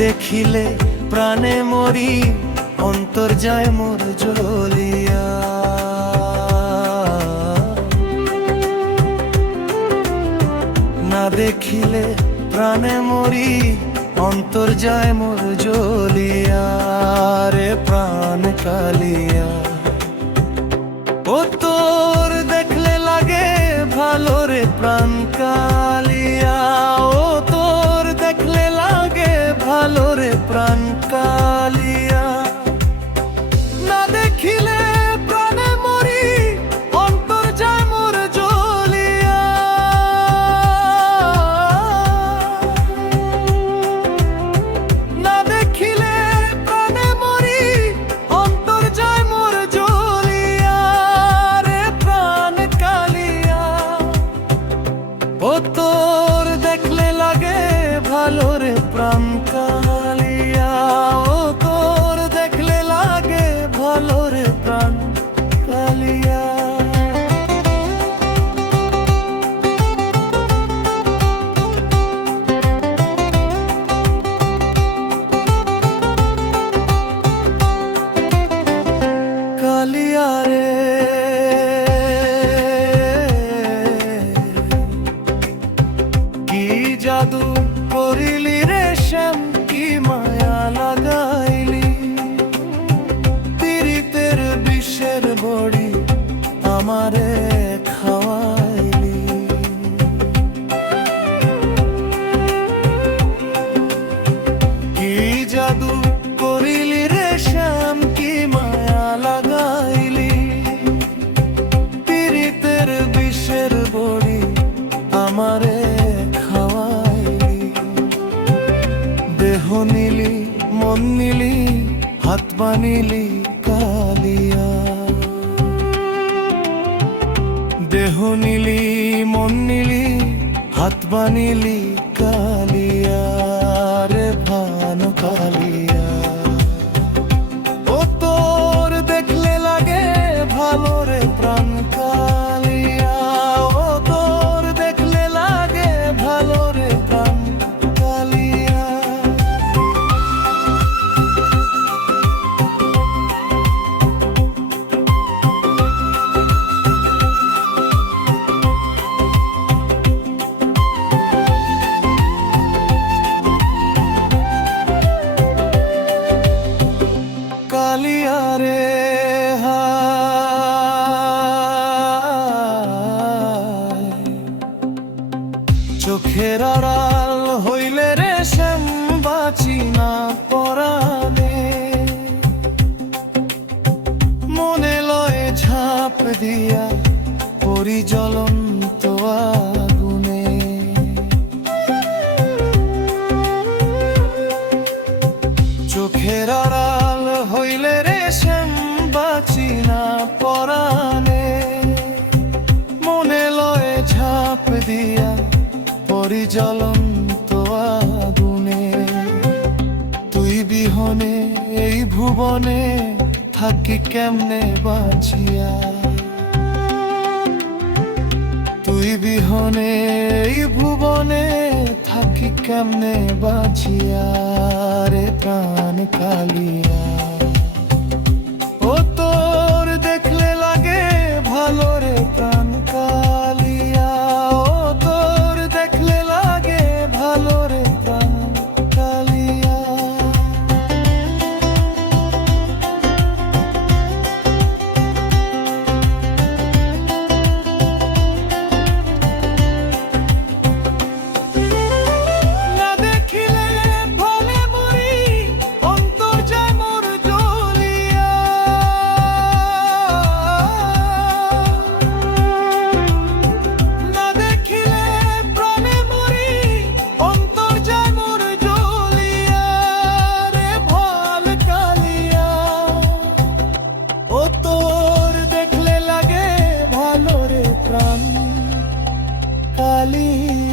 দেখিলে প্রাণে মরি, অন্তর যায় মোর জ্বলিয়া। না দেখিলে প্রাণে মরি, অন্তর যায় মোর জ্বলিয়া। রে প্রাণ কালিয়া, ও তোর দেখলে লাগে ভালো রে প্রাণ কালিয়া। ও তোর দেখলে লাগে ভালো রে প্রাণ কালিয়া। না দেখিলে প্রাণে মরি, অন্তর যায় মোর জ্বলিয়া। না দেখিলে প্রাণে মরি, অন্তর যায় মোর জ্বলিয়া। রে প্রাণ কালিয়া, ও তোর দেখলে লাগে ভালো রে প্রাণ কালিয়া। ও তোর দেখলে লাগে ভালো রে প্রাণ কালিয়া। কালিয়া রে, কি জাদু করিলি রে শ্যাম, কি মায়া লাগাইলি। পীড়িতের বিষের বড়ি আমারে খাওয়াইলি। কি জাদু করিলি রে শ্যাম, কি মায়া লাগাইলি। পীড়িতের বিষের বড়ি আমারে খাওয়াইলি। দেহ নিলি মন নিলি, হাত বানিলি কালিয়া। দেহ নিলি মন নিলি, হাত বানিলি কালিয়া। রে ভান কালিয়া, ও তোর দেখলে লাগে ভালো রে প্রাণ কালিয়া। ও তোর দেখলে লাগে ভালো রে প্রাণ কালিয়া। কালিয়া রে হায়, চোখের আড়াল হইলে রে শ্যাম বাঁচি না পরাণে। মনে লয়ে ঝাঁপ দিয়া পরি জ্বলন্ত আগুনে। চোখের আড়াল হইলে রে শ্যাম বাঁচি না পরাণে। মনে লয়ে ঝাঁপ দিয়া পরি জ্বলন্ত আগুনে। তুই বিহনে এই ভুবনে থাকি কেমনে বাঁচিয়া। তুই বিহনে এই ভুবনে থাকি কেমনে বাঁচিয়া। রে প্রাণ কালিয়া, ও তোর দেখলে লাগে ভালো রে প্রাণ কালিয়া। ও তোর দেখলে লাগে ভালো রে প্রাণ কালিয়া। না দেখিলে প্রাণে মরি, অন্তর যায় মোর জ্বলিয়া। না দেখিলে প্রাণে মরি, অন্তর যায় মোর জ্বলিয়া। রে ভাল কালিয়া, ও তোর দেখলে লাগে ভালো রে প্রাণ কালিয়া।